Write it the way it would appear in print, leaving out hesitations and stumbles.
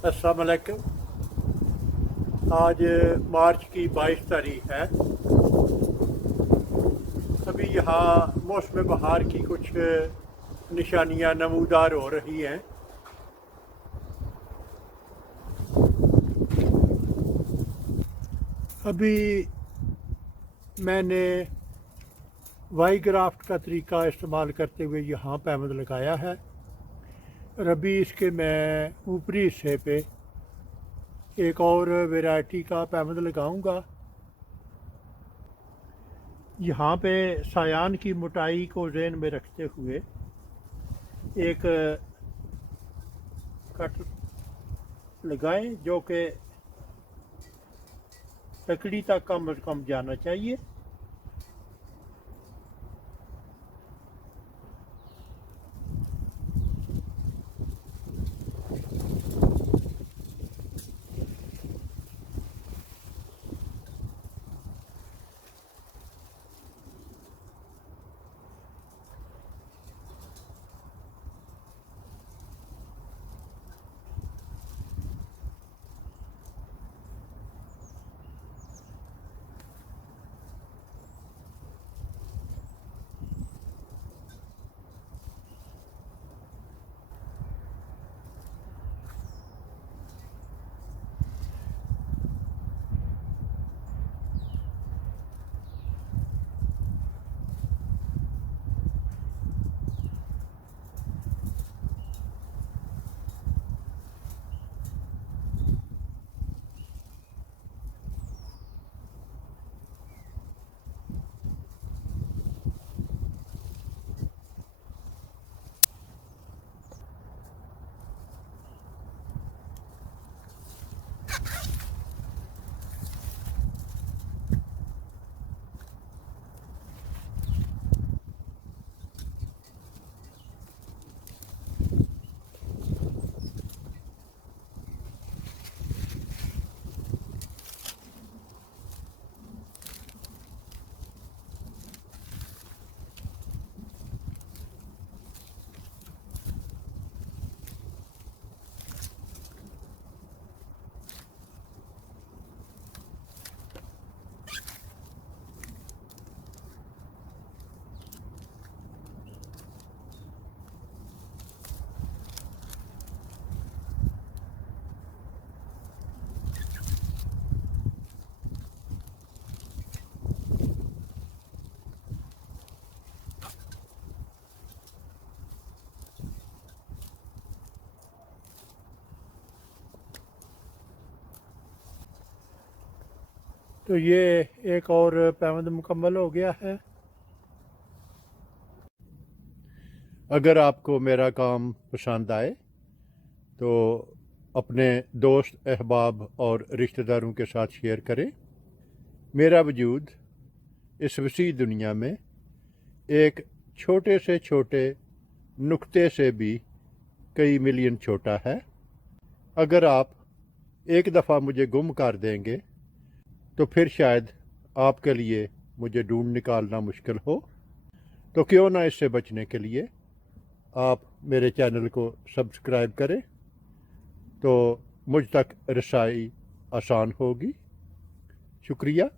अस्सलाम वालेकुम। आज मार्च की 22 तारीख है। अभी यहाँ मौसम बहार की कुछ निशानियाँ नमूदार हो रही हैं। अभी मैंने वाई ग्राफ्ट का तरीका इस्तेमाल करते हुए यहाँ पैमद लगाया है और अभी इसके मैं ऊपरी हिस्से पे एक और वैरायटी का पैमद लगाऊंगा। यहाँ पे सायान की मोटाई को ज़हन में रखते हुए एक कट लगाएं जो कि लकड़ी तक कम से कम जाना चाहिए। तो ये एक और पैमद मुकम्मल हो गया है। अगर आपको मेरा काम पसंद आए तो अपने दोस्त अहबाब और रिश्तेदारों के साथ शेयर करें। मेरा वजूद इस वसी दुनिया में एक छोटे से छोटे नुक्ते से भी कई मिलियन छोटा है। अगर आप एक दफ़ा मुझे गुम कर देंगे तो फिर शायद आपके लिए मुझे ढूंढ निकालना मुश्किल हो। तो क्यों ना इससे बचने के लिए आप मेरे चैनल को सब्सक्राइब करें तो मुझ तक रसाई आसान होगी। शुक्रिया।